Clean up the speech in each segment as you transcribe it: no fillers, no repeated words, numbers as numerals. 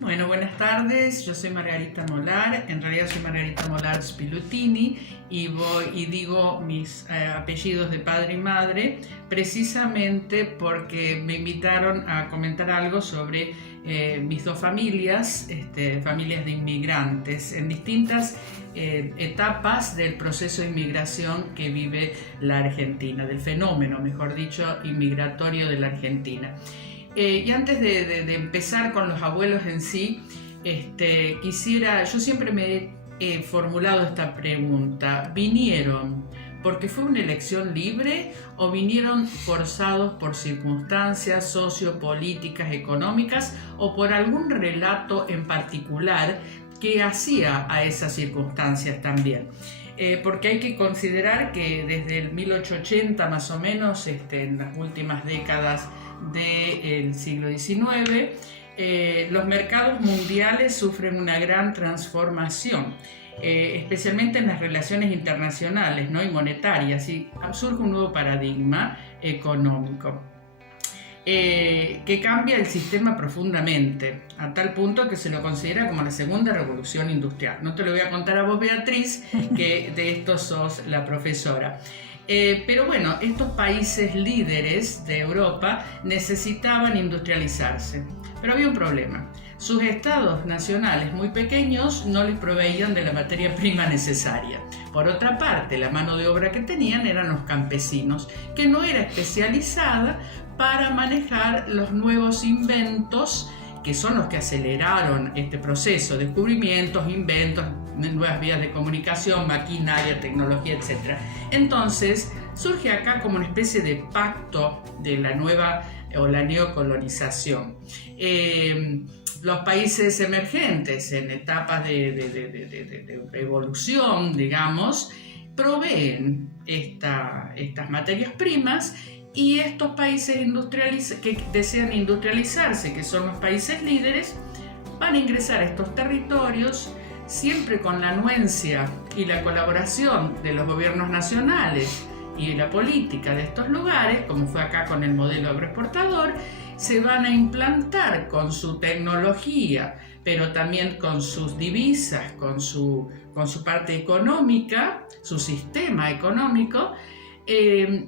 Bueno, buenas tardes. Yo soy Margarita Molar. En realidad soy Margarita Molar Spilutini y digo mis apellidos de padre y madre precisamente porque me invitaron a comentar algo sobre mis dos familias, familias de inmigrantes en distintas etapas del proceso de inmigración que vive la Argentina, del fenómeno, mejor dicho, inmigratorio de la Argentina. Y antes de empezar con los abuelos en sí, yo siempre me he formulado esta pregunta: ¿vinieron porque fue una elección libre o vinieron forzados por circunstancias sociopolíticas, económicas o por algún relato en particular que hacía a esas circunstancias también? Porque hay que considerar que desde el 1880 más o menos, en las últimas décadas del siglo XIX, los mercados mundiales sufren una gran transformación, especialmente en las relaciones internacionales, ¿no? Y monetarias, y surge un nuevo paradigma económico que cambia el sistema profundamente, a tal punto que se lo considera como la segunda revolución industrial. No te lo voy a contar a vos, Beatriz, que de esto sos la profesora. Pero bueno, estos países líderes de Europa necesitaban industrializarse, pero había un problema: sus estados nacionales muy pequeños no les proveían de la materia prima necesaria. Por otra parte, la mano de obra que tenían eran los campesinos, que no era especializada para manejar los nuevos inventos que son los que aceleraron este proceso: descubrimientos, inventos, nuevas vías de comunicación, maquinaria, tecnología, etc. Entonces surge acá como una especie de pacto de la nueva o la neocolonización. Los países emergentes en etapas de evolución, digamos, proveen estas materias primas, y estos países que desean industrializarse, que son los países líderes, van a ingresar a estos territorios siempre con la anuencia y la colaboración de los gobiernos nacionales y la política de estos lugares, como fue acá con el modelo agroexportador. Se van a implantar con su tecnología, pero también con sus divisas, con su parte económica, su sistema económico.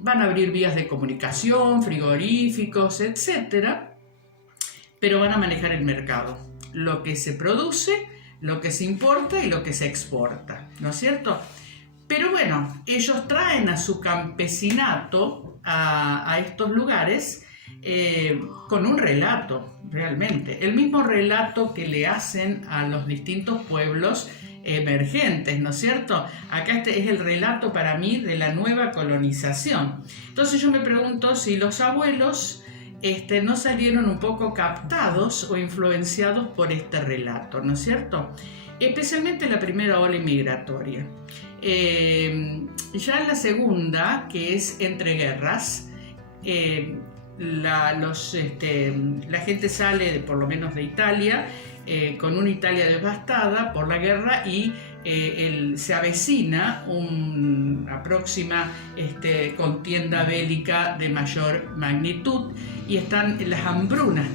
Van a abrir vías de comunicación, frigoríficos, etc. Pero van a manejar el mercado, lo que se produce, lo que se importa y lo que se exporta, ¿no es cierto? Pero bueno, ellos traen a su campesinato a estos lugares con un relato, realmente, el mismo relato que le hacen a los distintos pueblos emergentes, ¿no es cierto? Acá este es el relato para mí de la nueva colonización. Entonces yo me pregunto si los abuelos no salieron un poco captados o influenciados por este relato, ¿no es cierto? Especialmente la primera ola inmigratoria. Ya en la segunda, que es entre guerras, la gente sale, por lo menos de Italia, con una Italia devastada por la guerra, y se avecina una próxima contienda bélica de mayor magnitud, y están las hambrunas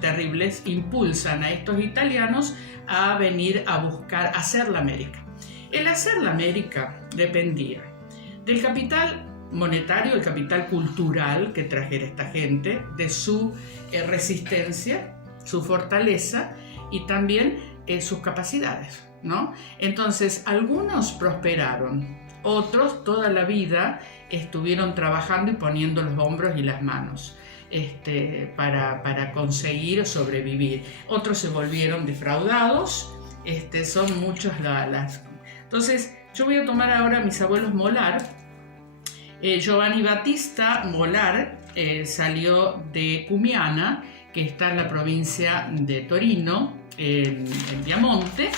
terribles, impulsan a estos italianos a venir a buscar hacer la América. El hacer la América dependía del capital monetario, el capital cultural que trajera esta gente, de su resistencia, su fortaleza y también sus capacidades, ¿no? Entonces, algunos prosperaron, otros toda la vida estuvieron trabajando y poniendo los hombros y las manos para conseguir sobrevivir. Otros se volvieron defraudados, son muchos las... Entonces, yo voy a tomar ahora a mis abuelos Molar. Giovanni Battista Molar salió de Cumiana, que está en la provincia de Torino, en Piamonte,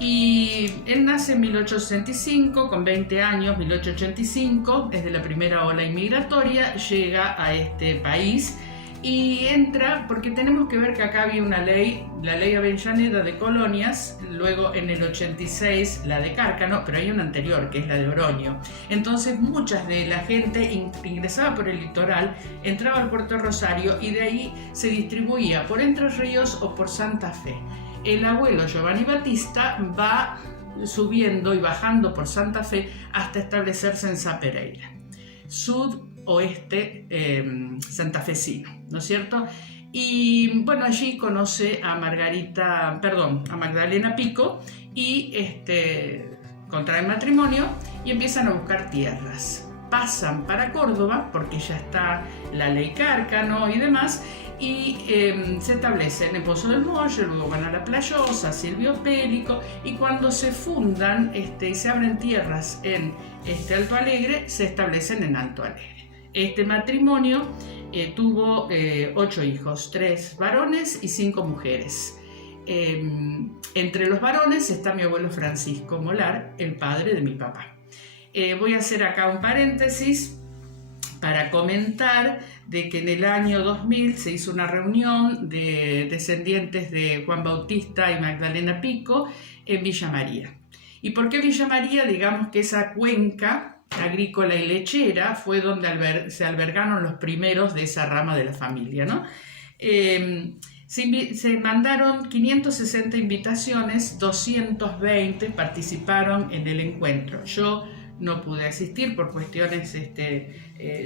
y él nace en 1865, con 20 años, 1885, es de la primera ola inmigratoria, llega a este país y entra porque tenemos que ver que acá había una ley, la ley Avellaneda de colonias, luego en el 86 la de Cárcano, pero hay una anterior que es la de Oroño. Entonces muchas de la gente ingresaba por el litoral, entraba al puerto de Rosario y de ahí se distribuía por Entre Ríos o por Santa Fe. El abuelo Giovanni Battista va subiendo y bajando por Santa Fe hasta establecerse en Sá Pereira, sudoeste santafesino, ¿no es cierto? Y bueno, allí conoce a Magdalena Pico y contraen matrimonio y empiezan a buscar tierras. Pasan para Córdoba porque ya está la ley Cárcano y demás, y se establecen en Pozo del Molle, luego van a La Playosa, Silvio Pélico, y cuando se fundan y se abren tierras en Alto Alegre, se establecen en Alto Alegre. Este matrimonio tuvo 8 hijos, 3 varones y 5 mujeres. Entre los varones está mi abuelo Francisco Molar, el padre de mi papá. Voy a hacer acá un paréntesis para comentar de que en el año 2000 se hizo una reunión de descendientes de Juan Bautista y Magdalena Pico en Villa María. ¿Y por qué Villa María? Digamos que esa cuenca agrícola y lechera fue donde se albergaron los primeros de esa rama de la familia, ¿no? Se mandaron 560 invitaciones, 220 participaron en el encuentro. Yo no pude asistir por cuestiones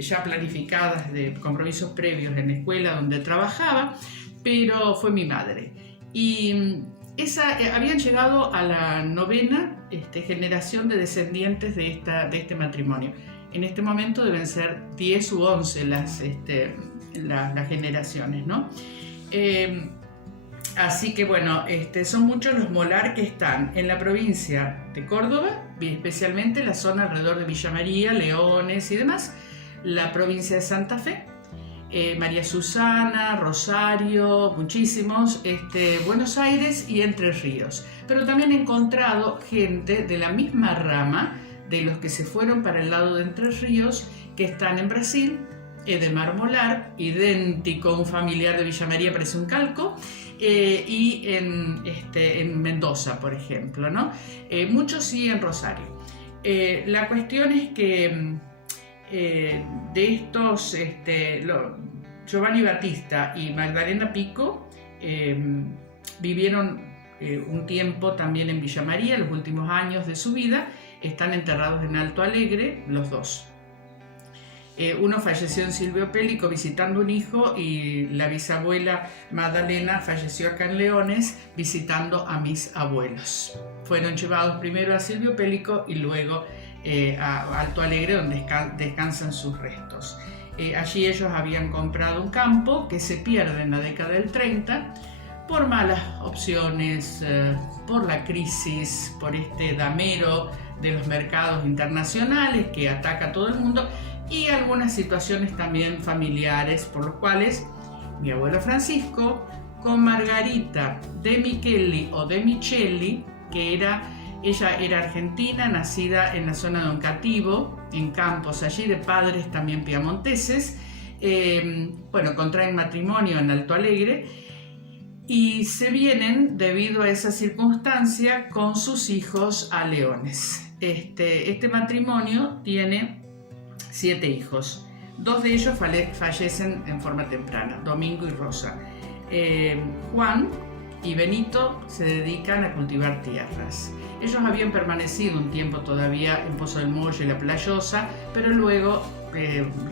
ya planificadas de compromisos previos en la escuela donde trabajaba, pero fue mi madre. Y habían llegado a la 9ª generación de descendientes de este matrimonio. En este momento deben ser 10 u 11 las generaciones, ¿no? Así que bueno, son muchos los Molar que están en la provincia de Córdoba, especialmente la zona alrededor de Villa María, Leones y demás, la provincia de Santa Fe, María Susana, Rosario, muchísimos, Buenos Aires y Entre Ríos. Pero también he encontrado gente de la misma rama de los que se fueron para el lado de Entre Ríos, que están en Brasil, Edemar Molar, idéntico a un familiar de Villa María, parece un calco, y en Mendoza, por ejemplo, ¿no? Muchos sí en Rosario. La cuestión es que de estos, Giovanni Battista y Magdalena Pico vivieron un tiempo también en Villa María, los últimos años de su vida, están enterrados en Alto Alegre, los dos. Uno falleció en Silvio Pélico visitando un hijo y la bisabuela Magdalena falleció acá en Leones visitando a mis abuelos. Fueron llevados primero a Silvio Pélico y luego a Alto Alegre, donde descansan sus restos. Allí ellos habían comprado un campo que se pierde en la década del 30 por malas opciones, por la crisis, por este damero de los mercados internacionales que ataca a todo el mundo, y algunas situaciones también familiares por los cuales mi abuelo Francisco con Margarita de Micheli o de Micheli, que ella era argentina, nacida en la zona de Oncativo, en Campos, allí de padres también piamonteses, contraen matrimonio en Alto Alegre y se vienen debido a esa circunstancia con sus hijos a Leones. Este matrimonio tiene 7 hijos. 2 de ellos fallecen en forma temprana, Domingo y Rosa. Juan y Benito se dedican a cultivar tierras. Ellos habían permanecido un tiempo todavía en Pozo del Molle y La Playosa, pero luego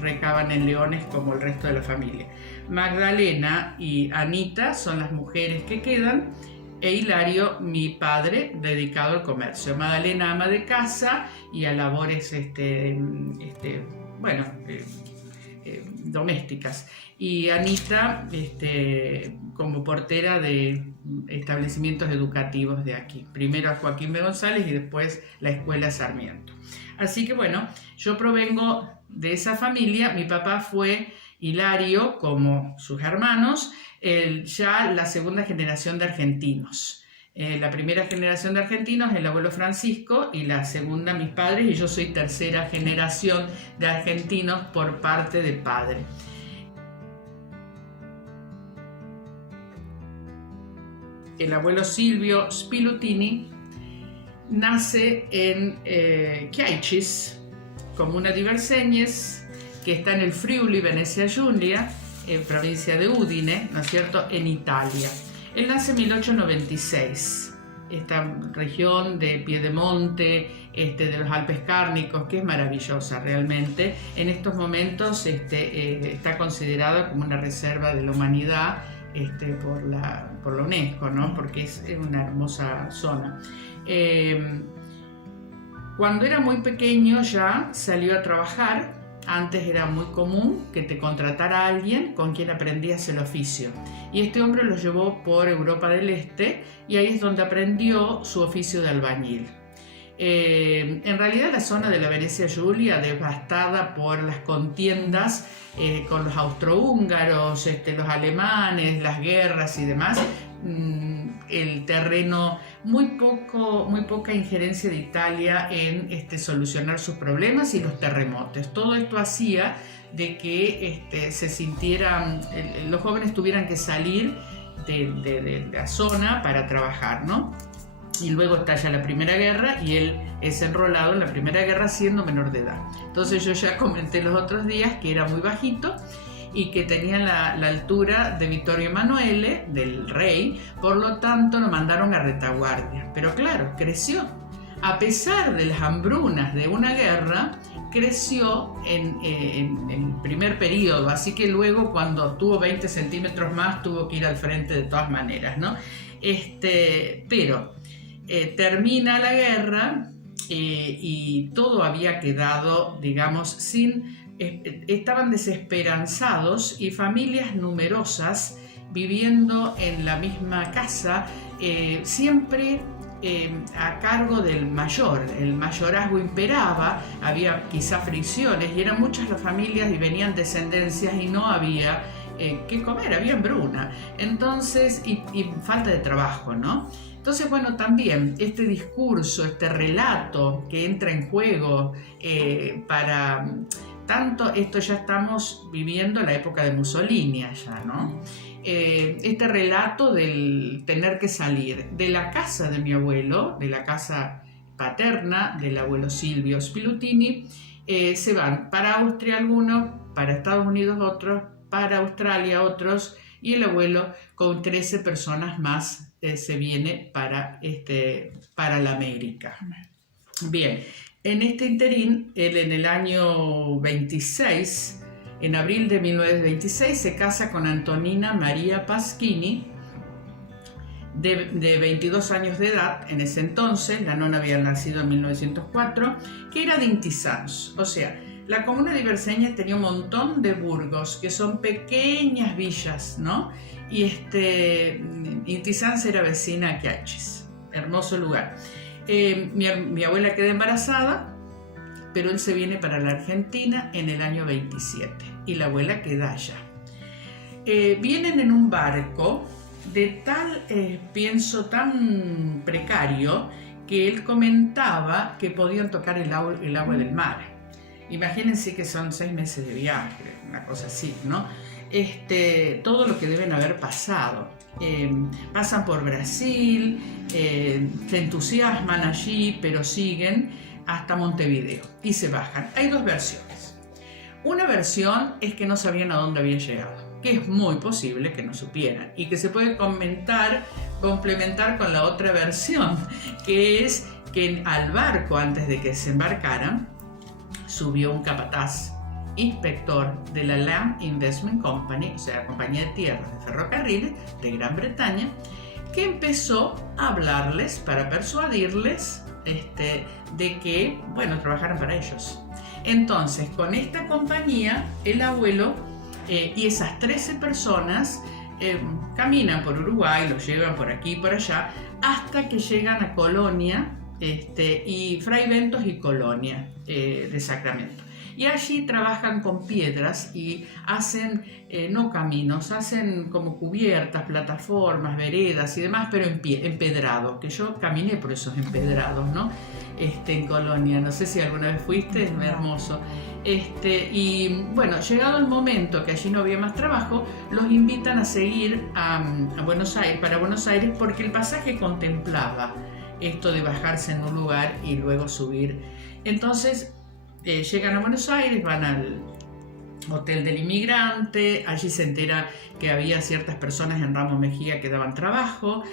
recaban en Leones como el resto de la familia. Magdalena y Anita son las mujeres que quedan, e Hilario, mi padre, dedicado al comercio. Magdalena, ama de casa y a labores domésticas. Y Anita como portera de establecimientos educativos de aquí. Primero a Joaquín B. González y después la Escuela Sarmiento. Así que bueno, yo provengo de esa familia. Mi papá fue Hilario, como sus hermanos, ya la segunda generación de argentinos. La primera generación de argentinos, el abuelo Francisco, y la segunda mis padres, y yo soy tercera generación de argentinos por parte de padre. el abuelo Silvio Spilutini nace en Chiaicis, comuna di Verceñes, que está en el Friuli Venezia Giulia, en provincia de Udine, ¿no es cierto?, en Italia. Él nace en 1896. Esta región de Piedemonte, de los Alpes Cárnicos, que es maravillosa realmente, en estos momentos está considerada como una reserva de la humanidad por la UNESCO, ¿no? Porque es una hermosa zona. Cuando era muy pequeño ya salió a trabajar. Antes era muy común que te contratara a alguien con quien aprendías el oficio. Y este hombre lo llevó por Europa del Este y ahí es donde aprendió su oficio de albañil. En realidad la zona de la Venezia Giulia, devastada por las contiendas con los austrohúngaros, los alemanes, las guerras y demás, el terreno, muy poca injerencia de Italia en solucionar sus problemas y los terremotos. Todo esto hacía de que se sintieran, los jóvenes tuvieran que salir de la zona para trabajar, ¿no? Y luego estalla la Primera Guerra y él es enrolado en la Primera Guerra siendo menor de edad. Entonces yo ya comenté los otros días que era muy bajito y que tenía la altura de Vittorio Emanuele, del rey, por lo tanto lo mandaron a retaguardia. Pero claro, creció. A pesar de las hambrunas de una guerra, creció en el primer periodo, así que luego cuando tuvo 20 centímetros más tuvo que ir al frente de todas maneras, ¿no? Pero termina la guerra y todo había quedado, digamos, estaban desesperanzados y familias numerosas viviendo en la misma casa, siempre a cargo del mayor. El mayorazgo imperaba, había quizá fricciones y eran muchas las familias y venían descendencias y no había que comer, había hambruna. Entonces, y falta de trabajo, ¿no? Entonces, bueno, también este discurso, este relato que entra en juego para... Tanto, esto ya estamos viviendo la época de Mussolini allá, ¿no? Este relato del tener que salir de la casa de mi abuelo, de la casa paterna del abuelo Silvio Spilutini, se van para Austria algunos, para Estados Unidos otros, para Australia otros, y el abuelo con 13 personas más se viene para la América. Bien. En este interín, él en el año 26, en abril de 1926, se casa con Antonina María Pasquini, de 22 años de edad en ese entonces. La nona había nacido en 1904, que era de Inti Sans. O sea, la comuna de Verceñes tenía un montón de burgos, que son pequeñas villas, ¿no? Y Inti Sans era vecina a Chiaicis. Hermoso lugar. Mi abuela queda embarazada, pero él se viene para la Argentina en el año 27 y la abuela queda allá. Vienen en un barco de tal, pienso, tan precario que él comentaba que podían tocar el agua del mar. Imagínense que son 6 meses de viaje, una cosa así, ¿no? Todo lo que deben haber pasado. Pasan por Brasil, se entusiasman allí, pero siguen hasta Montevideo y se bajan. Hay 2 versiones. Una versión es que no sabían a dónde habían llegado, que es muy posible que no supieran y que se puede complementar con la otra versión, que es que al barco, antes de que se embarcaran, subió un capataz, inspector de la Land Investment Company, o sea, la compañía de tierras de ferrocarriles de Gran Bretaña, que empezó a hablarles para persuadirles de que, bueno, trabajaran para ellos. Entonces, con esta compañía, el abuelo y esas 13 personas caminan por Uruguay, los llevan por aquí y por allá, hasta que llegan a Colonia, y Fray Bentos y Colonia de Sacramento. y allí trabajan con piedras y hacen, no caminos, hacen como cubiertas, plataformas, veredas y demás, pero empedrado, que yo caminé por esos empedrados, ¿no? En Colonia, no sé si alguna vez fuiste, es hermoso. Y bueno, llegado el momento que allí no había más trabajo, los invitan a seguir a Buenos Aires, para Buenos Aires, porque el pasaje contemplaba esto de bajarse en un lugar y luego subir. Entonces llegan a Buenos Aires, van al Hotel del Inmigrante, allí se entera que había ciertas personas en Ramos Mejía que daban trabajo,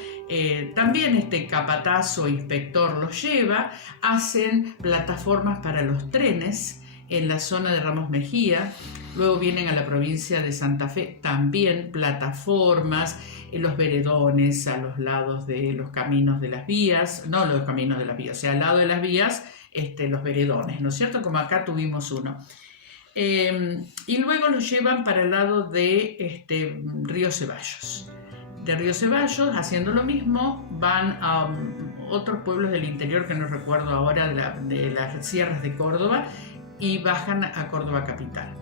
también este capataz o inspector los lleva, hacen plataformas para los trenes en la zona de Ramos Mejía, luego vienen a la provincia de Santa Fe, también plataformas en los veredones a los lados de los caminos de las vías, no los caminos de las vías, o sea, al lado de las vías, los veredones, ¿no es cierto? Como acá tuvimos uno. Y luego los llevan para el lado de Río Ceballos. De Río Ceballos, haciendo lo mismo, van a otros pueblos del interior que no recuerdo ahora, de las sierras de Córdoba, y bajan a Córdoba capital.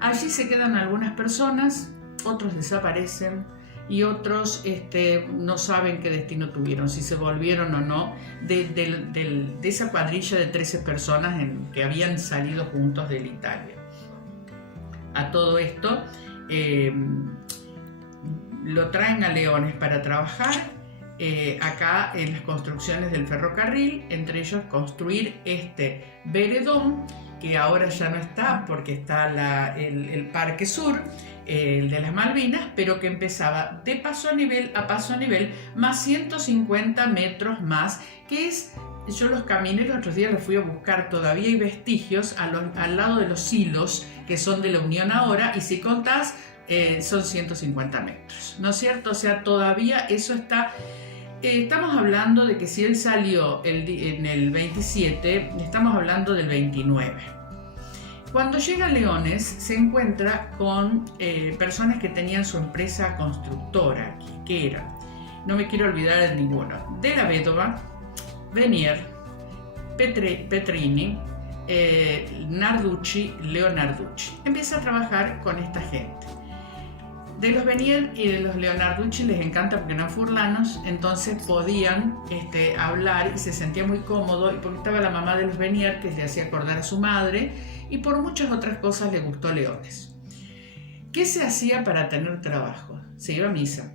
Allí se quedan algunas personas, otros desaparecen y otros no saben qué destino tuvieron, si se volvieron o no de esa cuadrilla de 13 personas que habían salido juntos de Italia. A todo esto lo traen a Leones para trabajar acá en las construcciones del ferrocarril, entre ellos construir este veredón que ahora ya no está porque está el Parque Sur, el de las Malvinas, pero que empezaba de paso a nivel, más 150 metros más, que es, yo los caminé los otros días, los fui a buscar, todavía hay vestigios al lado de los silos que son de la Unión ahora, y si contás son 150 metros, ¿no es cierto? O sea, todavía eso está. Estamos hablando de que si él salió en el 27, estamos hablando del 29. Cuando llega a Leones se encuentra con personas que tenían su empresa constructora aquí, que eran, no me quiero olvidar de ninguno, de la Vedova, Venier, Petrini, Narducci, Leonarducci. Empieza a trabajar con esta gente. De los Venier y de los Leonarducci les encanta porque eran furlanos, entonces podían hablar y se sentía muy cómodo, y porque estaba la mamá de los Venier que le hacía acordar a su madre, y por muchas otras cosas le gustó Leones. ¿Qué se hacía para tener trabajo? Se iba a misa.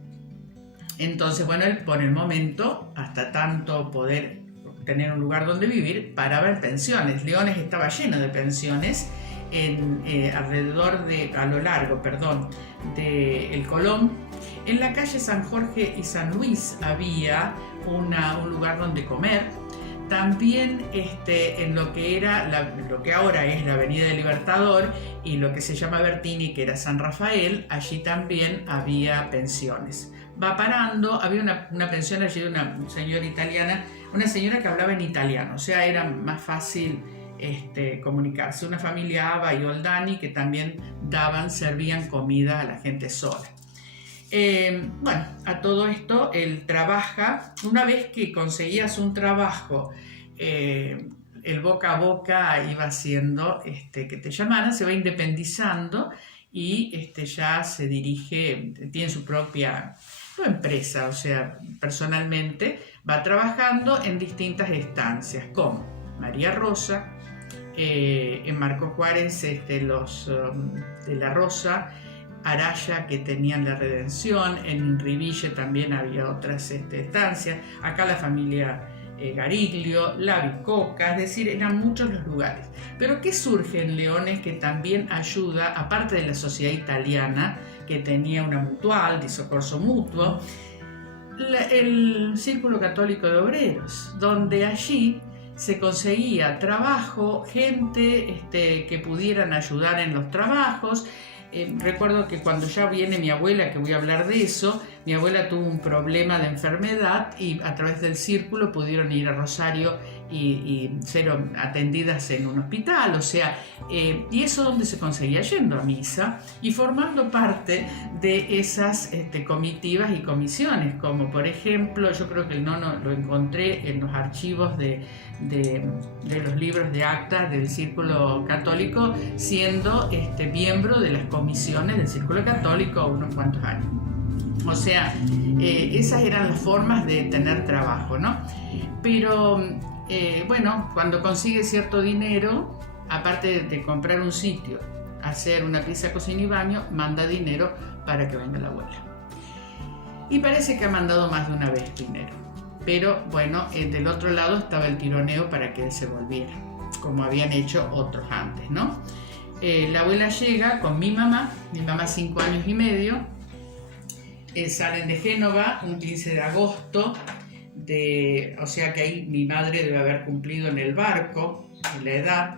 Entonces, bueno, él por el momento, hasta tanto poder tener un lugar donde vivir, paraba en pensiones. Leones estaba lleno de pensiones a lo largo de El Colón. En la calle San Jorge y San Luis había un lugar donde comer. También en lo que ahora es la Avenida del Libertador y lo que se llama Bertini, que era San Rafael, allí también había pensiones. Va parando, había una pensión allí de una señora italiana, una señora que hablaba en italiano, o sea, era más fácil comunicarse. Una familia Ava y Oldani que también servían comida a la gente sola. Bueno, a todo esto él trabaja. Una vez que conseguías un trabajo, el boca a boca iba haciendo que te llamaran, se va independizando y ya se dirige, tiene su propia empresa, o sea, personalmente va trabajando en distintas estancias como María Rosa, en Marco Juárez los de la Rosa, Araya, que tenían la Redención, en Riville también había otras estancias, acá la familia Gariglio, la Bicoca, es decir, eran muchos los lugares. Pero ¿qué surge en Leones que también ayuda, aparte de la sociedad italiana, que tenía una mutual de socorro mutuo, el Círculo Católico de Obreros, donde allí se conseguía trabajo, gente que pudieran ayudar en los trabajos. Recuerdo que cuando ya viene mi abuela, que voy a hablar de eso, mi abuela tuvo un problema de enfermedad y a través del círculo pudieron ir a Rosario y ser atendidas en un hospital, o sea, y eso donde se conseguía yendo a misa y formando parte de esas comitivas y comisiones, como por ejemplo, yo creo que el nono lo encontré en los archivos de los libros de actas del Círculo Católico, siendo miembro de las comisiones del Círculo Católico unos cuantos años. O sea, esas eran las formas de tener trabajo, ¿no? Pero bueno, cuando consigue cierto dinero, aparte de comprar un sitio, hacer una pieza, cocina y baño, manda dinero para que venga la abuela. Y parece que ha mandado más de una vez dinero. Pero bueno, del otro lado estaba el tironeo para que él se volviera, como habían hecho otros antes, ¿no? La abuela llega con mi mamá 5 años y medio, salen de Génova un 15 de agosto, o sea que ahí mi madre debe haber cumplido en el barco, en la edad,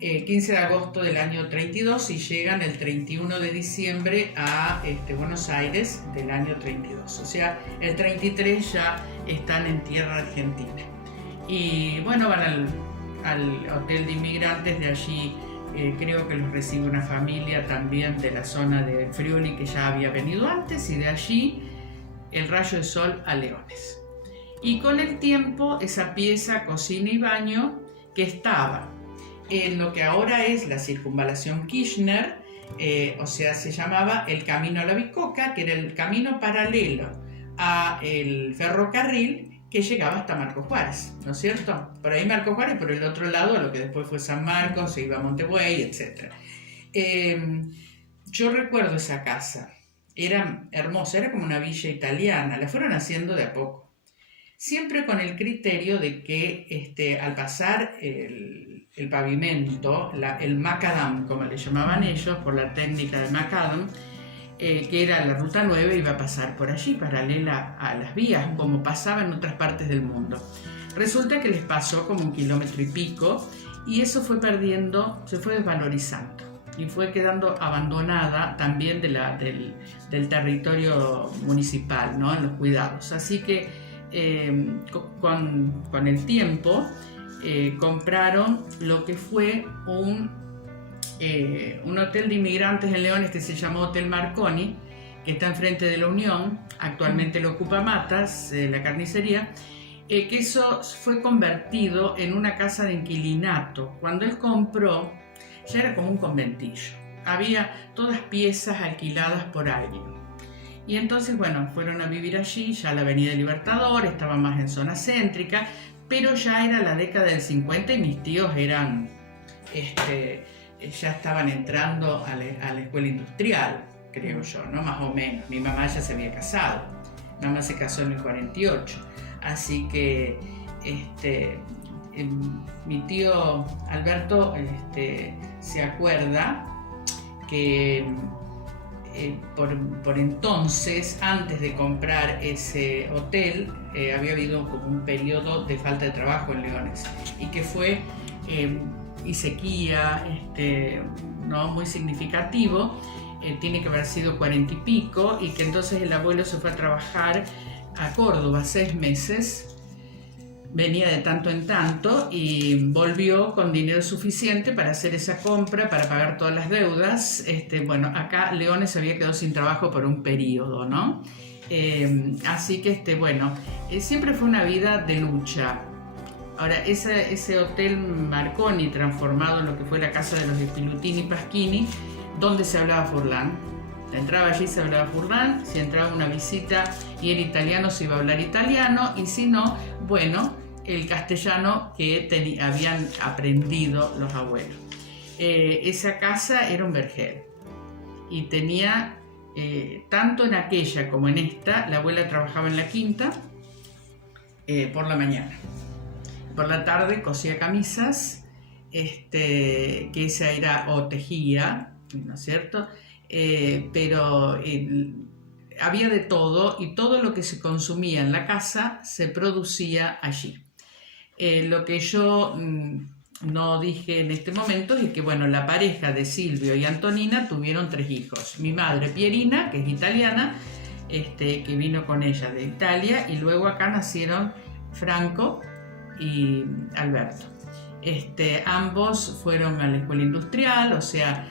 15 de agosto del año 32 y llegan el 31 de diciembre a Buenos Aires del año 32. O sea, el 33 ya están en tierra argentina. Y bueno, van al hotel de inmigrantes, de allí creo que los recibe una familia también de la zona de Friuli que ya había venido antes, y de allí el rayo de sol a Leones. Y con el tiempo esa pieza, cocina y baño, que estaba en lo que ahora es la circunvalación Kirchner, o sea, se llamaba el Camino a la Bicoca, que era el camino paralelo al ferrocarril que llegaba hasta Marcos Juárez, ¿no es cierto? Por ahí Marcos Juárez, por el otro lado, lo que después fue San Marcos, se iba a Montevideo, etc. Yo recuerdo esa casa, era hermosa, era como una villa italiana, la fueron haciendo de a poco. Siempre con el criterio de que al pasar el pavimento, el macadam, como le llamaban ellos, por la técnica de macadam, que era la ruta 9, iba a pasar por allí, paralela a las vías, como pasaba en otras partes del mundo. Resulta que les pasó como 1 kilómetro y pico, y eso fue perdiendo, se fue desvalorizando, y fue quedando abandonada también del territorio municipal, ¿no? En los cuidados. Así que con el tiempo compraron lo que fue un hotel de inmigrantes en Leones que se llamó Hotel Marconi, que está enfrente de la Unión, actualmente lo ocupa Matas, la carnicería, que eso fue convertido en una casa de inquilinato. Cuando él compró, ya era como un conventillo, había todas piezas alquiladas por alguien. Y entonces, bueno, fueron a vivir allí, ya la Avenida Libertador, estaba más en zona céntrica, pero ya era la década del 50 y mis tíos eran, ya estaban entrando a la escuela industrial, creo yo, ¿no? Más o menos. Mi mamá ya se había casado, mi mamá se casó en el 48, así que mi tío Alberto se acuerda que por entonces, antes de comprar ese hotel, había habido como un periodo de falta de trabajo en Leones, y que fue y sequía ¿no? muy significativo, tiene que haber sido 40 y pico, y que entonces el abuelo se fue a trabajar a Córdoba 6 meses, venía de tanto en tanto y volvió con dinero suficiente para hacer esa compra, para pagar todas las deudas. Bueno, acá Leones se había quedado sin trabajo por un periodo, ¿no? Así que, bueno, siempre fue una vida de lucha. Ahora, ese hotel Marconi, transformado en lo que fue la casa de los Spilutini Pasquini, donde se hablaba furlán. Entraba allí, se hablaba furlán, si entraba una visita y era italiano, se iba a hablar italiano, y si no, bueno, el castellano que habían aprendido los abuelos. Esa casa era un vergel y tenía, tanto en aquella como en esta, la abuela trabajaba en la quinta por la mañana. Por la tarde cosía camisas, que esa era, o tejía, ¿no es cierto? Pero había de todo, y todo lo que se consumía en la casa se producía allí. Lo que yo no dije en este momento es que, bueno, la pareja de Silvio y Antonina tuvieron 3 hijos. Mi madre, Pierina, que es italiana, que vino con ella de Italia, y luego acá nacieron Franco y Alberto. Ambos fueron a la escuela industrial, o sea,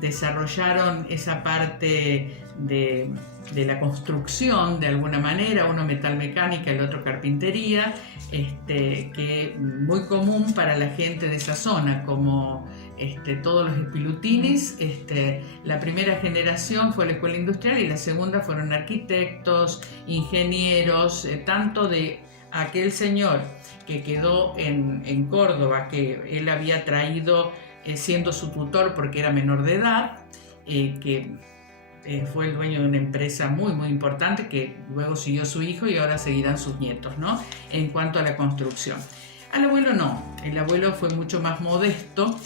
desarrollaron esa parte de la construcción de alguna manera, uno metalmecánica, el otro carpintería, que muy común para la gente de esa zona, como todos los Spilutinis. La primera generación fue la escuela industrial y la segunda fueron arquitectos, ingenieros, tanto de aquel señor que quedó en Córdoba, que él había traído siendo su tutor porque era menor de edad, que fue el dueño de una empresa muy muy importante, que luego siguió su hijo y ahora seguirán sus nietos, ¿no? En cuanto a la construcción. Al abuelo no, el abuelo fue mucho más modesto,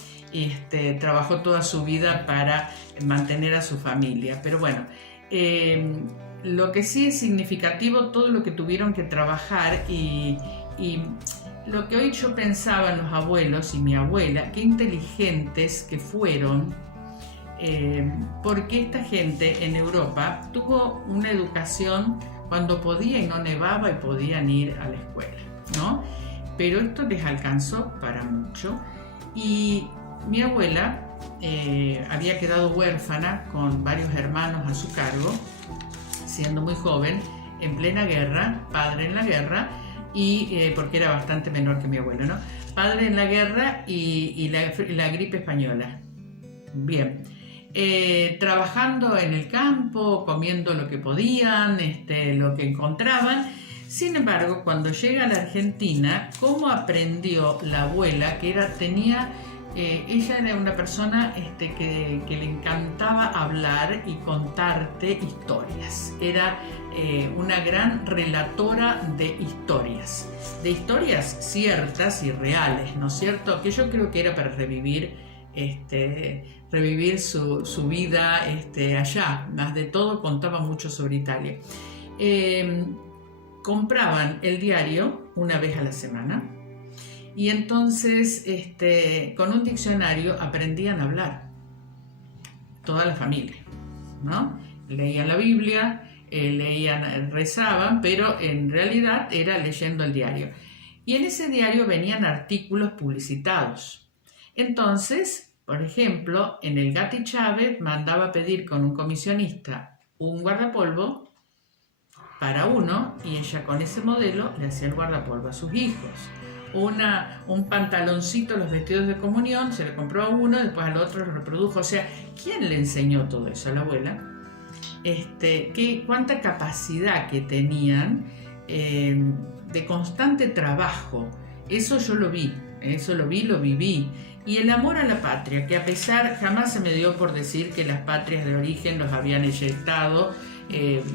trabajó toda su vida para mantener a su familia, pero bueno, lo que sí es significativo, todo lo que tuvieron que trabajar y lo que hoy yo pensaba en los abuelos y mi abuela, qué inteligentes que fueron, porque esta gente en Europa tuvo una educación cuando podía y no nevaba y podían ir a la escuela, ¿no? Pero esto les alcanzó para mucho, y mi abuela había quedado huérfana con varios hermanos a su cargo, siendo muy joven, en plena guerra, padre en la guerra, y porque era bastante menor que mi abuelo, ¿no? Padre en la guerra y la gripe española. Bien. Trabajando en el campo, comiendo lo que podían, lo que encontraban. Sin embargo, cuando llega a la Argentina, ¿cómo aprendió la abuela? Ella era una persona que le encantaba hablar y contarte historias. Era una gran relatora de historias ciertas y reales, ¿no es cierto? Que yo creo que era para revivir su vida allá. Más de todo, contaba mucho sobre Italia. Compraban el diario una vez a la semana, y entonces con un diccionario aprendían a hablar, toda la familia, ¿no? Leían la Biblia, rezaban, pero en realidad era leyendo el diario. Y en ese diario venían artículos publicitados. Entonces, por ejemplo, en el Gatti Chávez mandaba pedir con un comisionista un guardapolvo para uno, y ella con ese modelo le hacía el guardapolvo a sus hijos. Un pantaloncito, los vestidos de comunión, se le compró a uno, después al otro lo reprodujo. O sea, ¿quién le enseñó todo eso? A la abuela. Cuánta capacidad que tenían de constante trabajo. Eso yo lo vi, lo viví. Y el amor a la patria, que a pesar, jamás se me dio por decir que las patrias de origen los habían eyectado,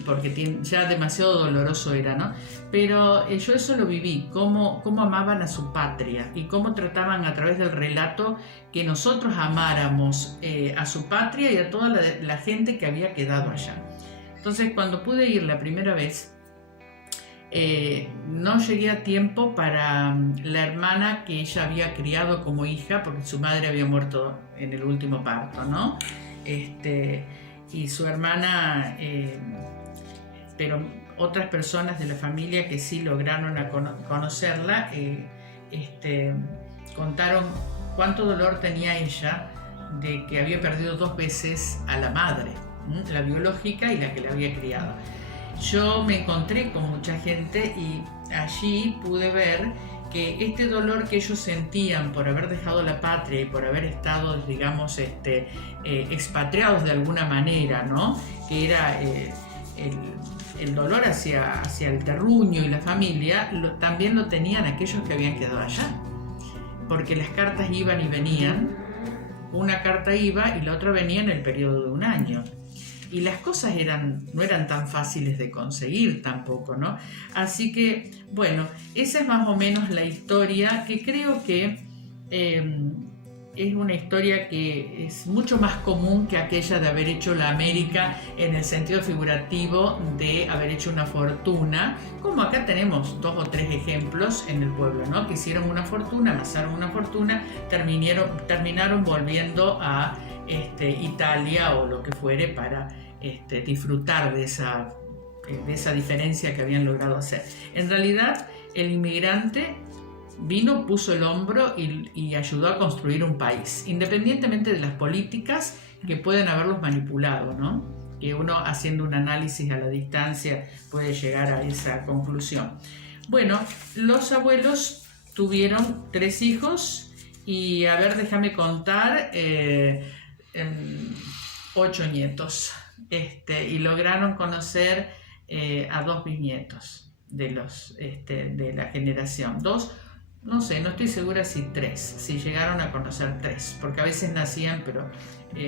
porque ya demasiado doloroso era, ¿no? Pero yo eso lo viví, cómo amaban a su patria y cómo trataban a través del relato que nosotros amáramos a su patria y a toda la gente que había quedado allá. Entonces, cuando pude ir la primera vez, no llegué a tiempo para la hermana que ella había criado como hija, porque su madre había muerto en el último parto, ¿no? Y su hermana, pero otras personas de la familia que sí lograron conocerla, contaron cuánto dolor tenía ella de que había perdido 2 veces a la madre, la biológica y la que la había criado. Yo me encontré con mucha gente y allí pude ver que este dolor que ellos sentían por haber dejado la patria y por haber estado, digamos, expatriados de alguna manera, ¿no? Que era el dolor hacia el terruño y la familia, también lo tenían aquellos que habían quedado allá, porque las cartas iban y venían, una carta iba y la otra venía en el periodo de un año. Y las cosas no eran tan fáciles de conseguir tampoco, ¿no? Así que, bueno, esa es más o menos la historia, que creo que es una historia que es mucho más común que aquella de haber hecho la América en el sentido figurativo de haber hecho una fortuna, como acá tenemos 2 o 3 ejemplos en el pueblo, ¿no? Que hicieron una fortuna, amasaron una fortuna, terminaron volviendo a Italia o lo que fuere para disfrutar de esa diferencia que habían logrado hacer. En realidad, el inmigrante vino, puso el hombro y ayudó a construir un país, independientemente de las políticas que pueden haberlos manipulado, ¿no? Que uno, haciendo un análisis a la distancia, puede llegar a esa conclusión. Bueno, los abuelos tuvieron 3 hijos y, a ver, déjame contar, 8 nietos, y lograron conocer a 2 bisnietos de la generación. 2, no sé, no estoy segura si 3, si llegaron a conocer 3, porque a veces nacían, pero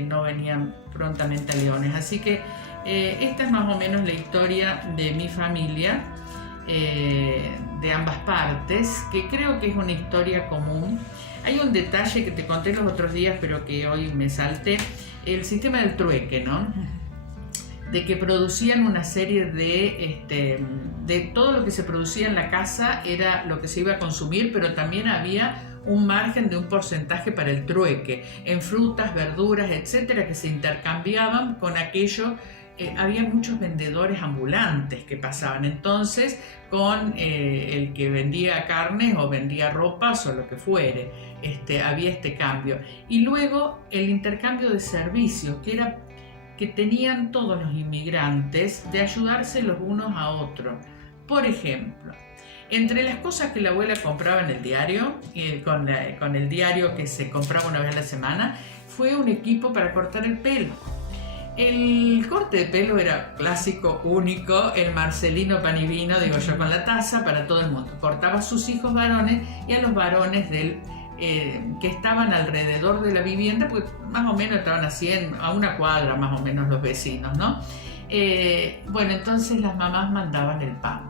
no venían prontamente a Leones. Así que esta es más o menos la historia de mi familia, de ambas partes, que creo que es una historia común. Hay un detalle que te conté los otros días, pero que hoy me salté, el sistema del trueque, ¿no? De que producían una serie de todo lo que se producía en la casa era lo que se iba a consumir, pero también había un margen de un porcentaje para el trueque, en frutas, verduras, etcétera, que se intercambiaban con aquello. Había muchos vendedores ambulantes que pasaban, entonces con el que vendía carnes o vendía ropas o lo que fuere, había este cambio. Y luego el intercambio de servicios, que tenían todos los inmigrantes, de ayudarse los unos a otros. Por ejemplo, entre las cosas que la abuela compraba en el diario, con el diario que se compraba una vez a la semana, fue un equipo para cortar el pelo. El corte de pelo era clásico, único, el Marcelino pan y vino, digo yo, con la taza para todo el mundo. Cortaba a sus hijos varones y a los varones que estaban alrededor de la vivienda, porque más o menos estaban a una cuadra más o menos los vecinos, ¿no? Bueno, entonces las mamás mandaban el pan.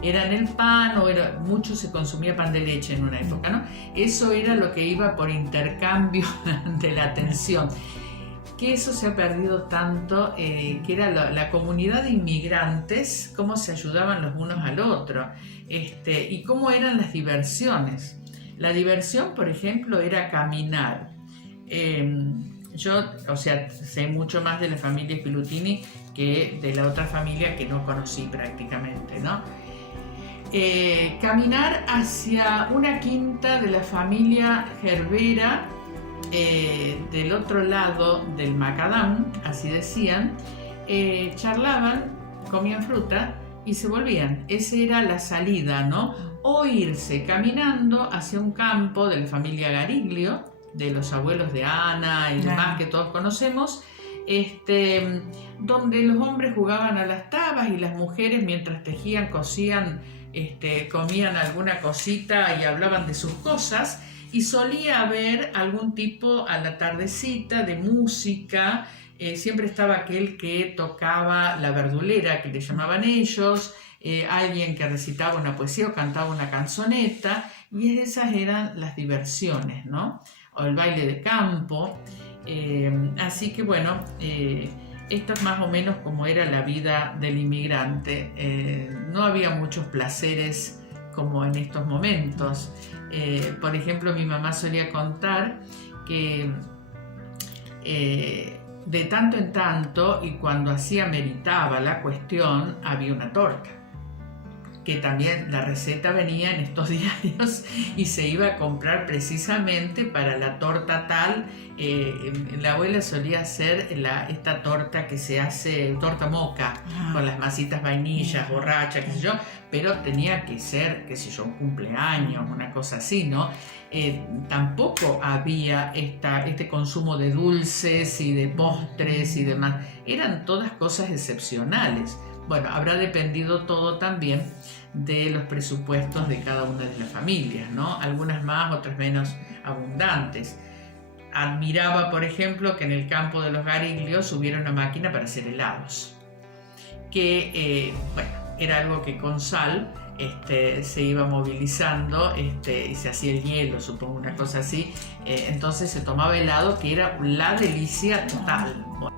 Eran el pan, mucho se consumía pan de leche en una época, ¿no? Eso era lo que iba por intercambio de la atención. Que eso se ha perdido tanto, que era la comunidad de inmigrantes, cómo se ayudaban los unos al otro, y cómo eran las diversiones. La diversión, por ejemplo, era caminar. Yo, sé mucho más de la familia Spilutini que de la otra familia que no conocí prácticamente, ¿no? Caminar hacia una quinta de la familia Gerbera, del otro lado del macadam, así decían, charlaban, comían fruta y se volvían. Esa era la salida, ¿no? O irse caminando hacia un campo de la familia Gariglio, de los abuelos de Ana y demás que todos conocemos, donde los hombres jugaban a las tabas y las mujeres, mientras tejían, cosían, comían alguna cosita y hablaban de sus cosas. Y solía haber algún tipo a la tardecita de música, siempre estaba aquel que tocaba la verdulera, que le llamaban ellos, alguien que recitaba una poesía o cantaba una canzoneta, y esas eran las diversiones, ¿no? O el baile de campo. Así que bueno, esto es más o menos como era la vida del inmigrante. No había muchos placeres como en estos momentos. Por ejemplo, mi mamá solía contar que de tanto en tanto, y cuando así ameritaba la cuestión, había una torta, que también la receta venía en estos diarios y se iba a comprar precisamente para la torta tal. La abuela solía hacer esta torta que se hace, torta moca, con las masitas vainillas, borracha, qué sé yo, pero tenía que ser, qué sé yo, un cumpleaños, una cosa así, ¿no? Tampoco había este consumo de dulces y de postres y demás. Eran todas cosas excepcionales. Bueno, habrá dependido todo también de los presupuestos de cada una de las familias, ¿no? Algunas más, otras menos abundantes. Admiraba, por ejemplo, que en el campo de los Gariglios hubiera una máquina para hacer helados, que, era algo que con sal se iba movilizando y se hacía el hielo, supongo, una cosa así. Entonces se tomaba helado, que era la delicia total. Bueno.